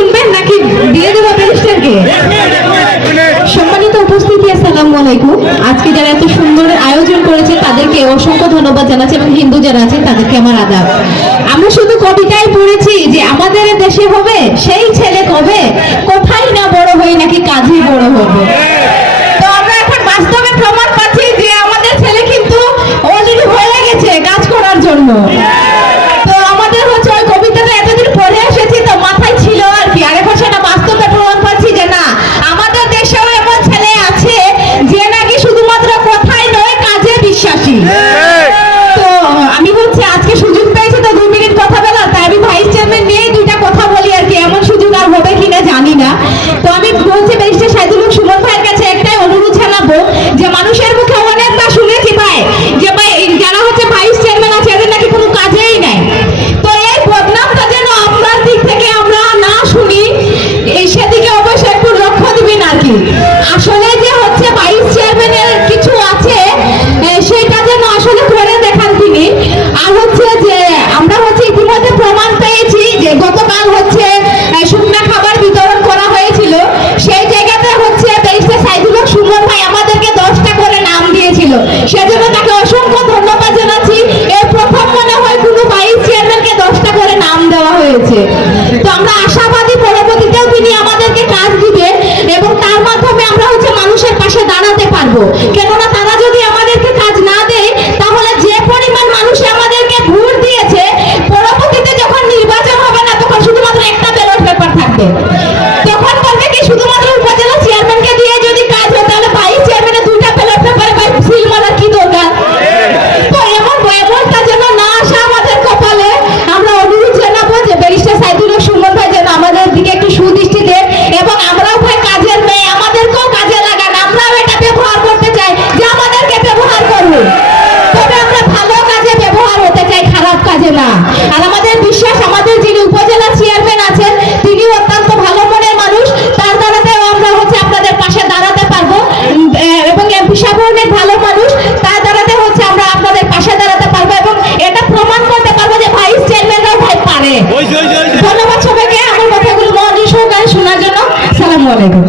শুনবেন নাকি দিয়ে দেবো ব্যারিস্টারকে? সম্মানিত উপস্থিতি, আসসালামু আলাইকুম। আজকে যারা এত সুন্দর আয়োজন করেছে তাদেরকে অসংখ্য ধন্যবাদ জানাচ্ছি এবং হিন্দু যারা আছে তাদেরকে আমার আদাব। আমরা শুধু কবিতায় পড়েছি যে আমাদের দেশে হবে সেই ছেলে কবে, কোথায় না বড় হয়ে নাকি কাজেই বড় হবে। তো আমরা এখন বাস্তবে প্রমাণ পাচ্ছি যে আমাদের ছেলে কিন্তু অলরেডি হয়ে গেছে কাজ করার জন্য। তো আমাদের হচ্ছে ওই কবিতাটা এতদিন পড়ে এসেছি তো মাথায় ছিল আর কি, আর এখন সেটা বাস্তবে প্রমাণ পাচ্ছি যে না, আমাদের দেশেও এমন ছেলে আছে যে নাকি শুধুমাত্র কথাই নয় কাজে বিশ্বাসী। তো আমি হচ্ছে আজকে সুযোগ পেয়েছি তো 2 মিনিট কথা বলার, তাই আমি ভাইস চেয়ারম্যান নিয়ে 2টা কথা বলি আর কি। এমন সুযোগ আর হবে কিনা জানি না। তো আমি বলছি ব্যারিস্টার সাইদুল হক সুমন ভাইয়ের কাছে একটাই অনুরোধ জানাবো যে মানুষের মুখে অনেকবার শুনেছি ভাই যে ভাই যারা হচ্ছে ভাইস চেয়ারম্যান আছে এদের নাকি কোনো কাজেই নাই। তো এই বদনামটা যেন আপনার দিক থেকে আমরা না শুনি, সেদিকে অবশ্যই একটু লক্ষ্য দিবেন আর কি। আসলে যে হচ্ছে ভাইস চেয়ারম্যানের কিছু আছে সেটা যেন আসলে করে দেখান তিনি। আর হচ্ছে যে আমরা হচ্ছে ইতিমধ্যে প্রমাণ পেয়েছি যে গতকাল হচ্ছে শুকনা খাবার বিতরণ করা হয়েছিল, সেই জায়গাতে হচ্ছে ব্যারিস্টার সাইদুল হক সুমন ভাই আমাদেরকে 10টা করে নাম দিয়েছিল, সেজন্য তাকে অসংখ্য ধন্যবাদ জানাচ্ছি। এই প্রথম মনে হয় কোনো ভাইস চেয়ারম্যানকে 10টা করে নাম দেওয়া হয়েছে। তো আমরা আশাবাদী পরবর্তীতেও তিনি আমাদেরকে কাজ দিবে এবং তার মাধ্যমে আমরা হচ্ছে মানুষের পাশে দাঁড়াতে পারবো। কেননা তারা যদি আমাদেরকে কাজ না দেয় তাহলে যে পরিমাণ মানুষ আমাদেরকে ভোট দিয়েছে, পরবর্তীতে যখন নির্বাচন হবে না তখন শুধুমাত্র একটা ব্যালট পেপার থাকবে। তখন বলবে কি শুধুমাত্র উপজেলা চেয়ারম্যানকে দিয়ে যদি কাজ হয় তাহলে ভাইস চেয়ারম্যানের 2টা ব্যালট পেপারে ভাই সিল মারার কি দরকার? তো এমনটা যেন না আসে আমাদের কপালে। আমরা অনুরোধ জানাবো যে ব্যারিস্টার সাইদুল হক সুমন ভাই যেন আমাদের দিকে একটু সুদৃষ্টি দেন এবং আমরাও ভাই কাজের মেয়ে, আমাদেরকেও কাজে লাগান। আমরাও এটা ব্যবহার করতে চাই যে আমাদেরকে ব্যবহার করুন, তবে আমরা ভালো কাজে ব্যবহার হতে চাই, খারাপ কাজে না। আর আমাদের বিশ্বাস আমাদের যিনি উপজেলা চেয়ারম্যান আছেন তিনি অত্যন্ত ভালো মনের মানুষ, তার দ্বারাতেও আমরা হচ্ছে আপনাদের পাশে দাঁড়াতে পারবো। এবং এমপি সাহেব অনেক ভালো মানুষ, তার দ্বারাতে হচ্ছে আমরা আপনাদের পাশে দাঁড়াতে পারবো এবং এটা প্রমাণ করতে পারবো যে ভাইস চেয়ারম্যানরাও ভাই পারে। ধন্যবাদ সবাইকে আমার কথাগুলো মনোযোগ সহকারে শোনার জন্য। আসসালামু আলাইকুম।